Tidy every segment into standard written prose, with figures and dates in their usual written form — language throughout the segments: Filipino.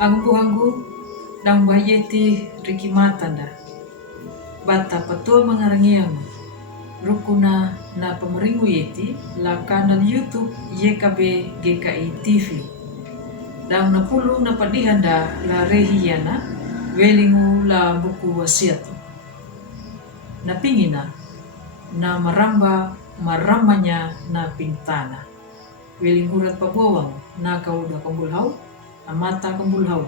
Anggu dang bayeti Riki Matanda bata patua mangarangiam rukuna na pameringu yeti la kanal YouTube YKB GKI TV dang napulong na padihanda la rehiyana welingu la buku wasiatu napingina na maramanya na pintana welingurat pabawang na kauda kambulhaw amata kambulhaw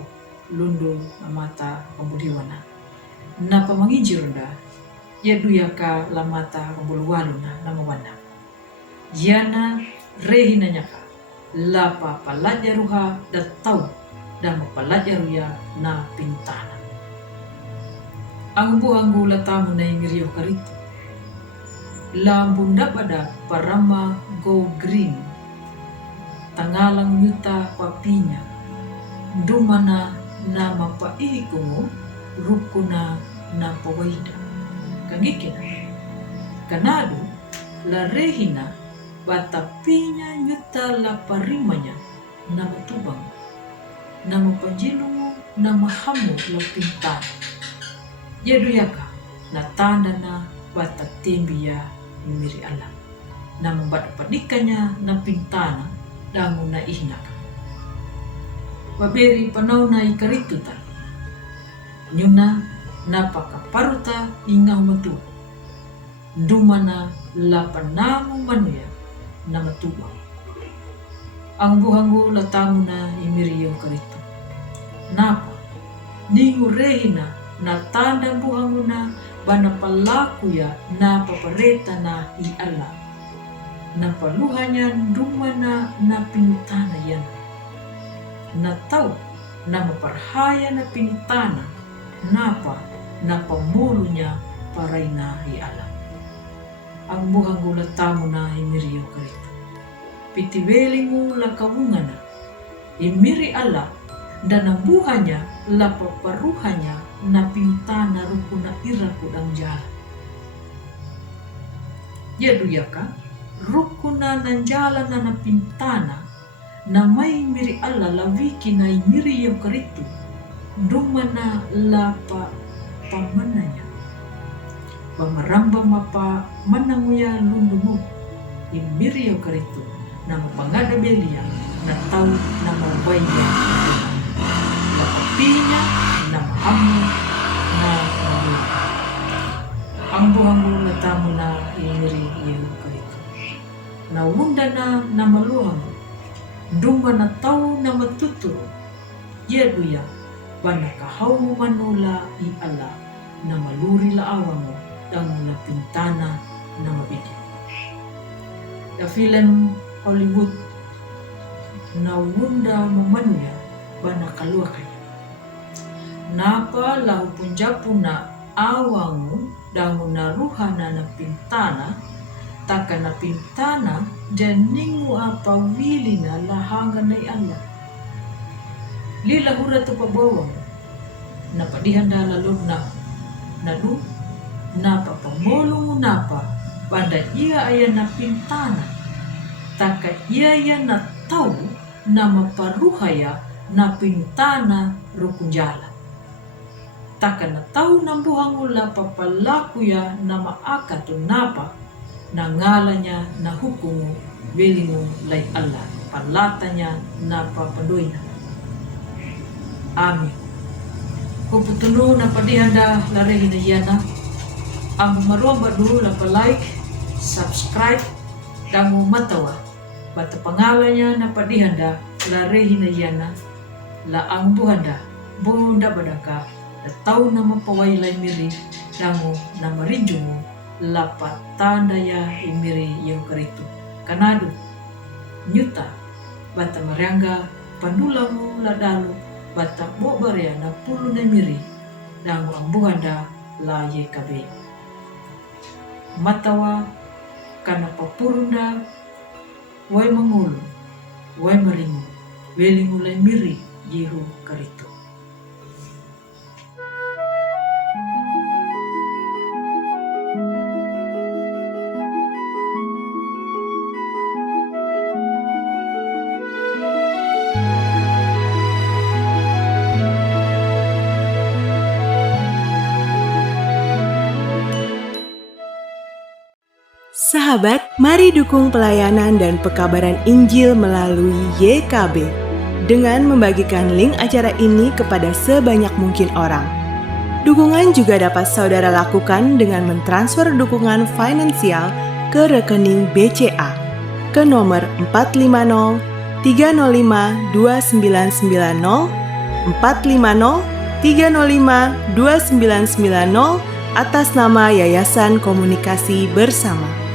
lundo amata kambuliwana na pamangijirunda yaduyaka lamata kambulwaluna na mawana yana rehinanya ka lapa palajaruha datau dan mapalajaruya na pintana ang buhanggu latamu na imiriyo karito lambunda pada parama go green tangalang yuta papinya dumana na mapaihikungu rukuna na pawaida kangikina kanado la rehina batapinya nyuta la parimanya na matubang na mapanjilungu na mahamu la pintana yaduyaka na tanda na batatembiya miri alam na mabadapadikanya na pintana dangu na ihinaka baberi panaw na ikarituta nyuna napakaparuta ingaw matu dumana lapanamu manuya na matuwa ang buhangu latamu na imiriyo karito napa ningu rehina na tanda buhangu na banapalakuya na papareta na iala na paluhanya dumana na pinutana yan na tau na maparhaya na pintana napa na pamulunya paray na iala ang buhang ulatamu na imiriyo karito pitiwelingu la kawungana imiri ala dan ang buhanya la paparuhanya na pintana rukuna iraku ang jalan yaduyaka rukuna ng jalan na pintana na may miri ala lawiki na imiri yung karito dumana lapa pamananya pamaramba mapa mananguya lundumu imiri yung karito na mapangada belia na tau na mawaya lapapinya na mahamu na mabuhay ang buhangu na tamo na imiri yung karito na wunda na maluhang dumba na tau na matuturo yaduya banakahaw mo manula iala na maluri laawa mo ang mula pintana na mabidi the film Hollywood na wunda mo manuya banakaluwa kaya napa lahu punjapu na awangu dangu na ruhana na pintana taka na pintana dan ningu apa wili na lahanga na iala lila hura to pabawang na padihanda lalog na nadu napa pamolong napa pada iya aya na pintana taka iya ya na tau na maparuhaya na pintana rukunjala taka na tau na buhangula papalakuya na maakato napa na ngalanya na hukumu welingu lay Allah palatanya na papadoy na amin kuputuno na padihanda larehin na yana ang maromba dulu na pa-like subscribe dangu matawa bata pangalanya na padihanda larehin na yana la ang buhanda bunda badaka na tau na mapawaylay miri dangu na marinjumu lapat tanda ya imiri yung karito kanado nyuta bata mariangga pandulamu ladalo bata bobarya na pulo na miri dangu ang buhanda la YKB matawa kana papurunda way mangulo way maringo welingu lay miri yehu karito Sahabat, mari dukung pelayanan dan pekabaran Injil melalui YKB dengan membagikan link acara ini kepada sebanyak mungkin orang. Dukungan juga dapat saudara lakukan dengan mentransfer dukungan finansial ke rekening BCA ke nomor 450 305 2990 450 305 2990 atas nama Yayasan Komunikasi Bersama.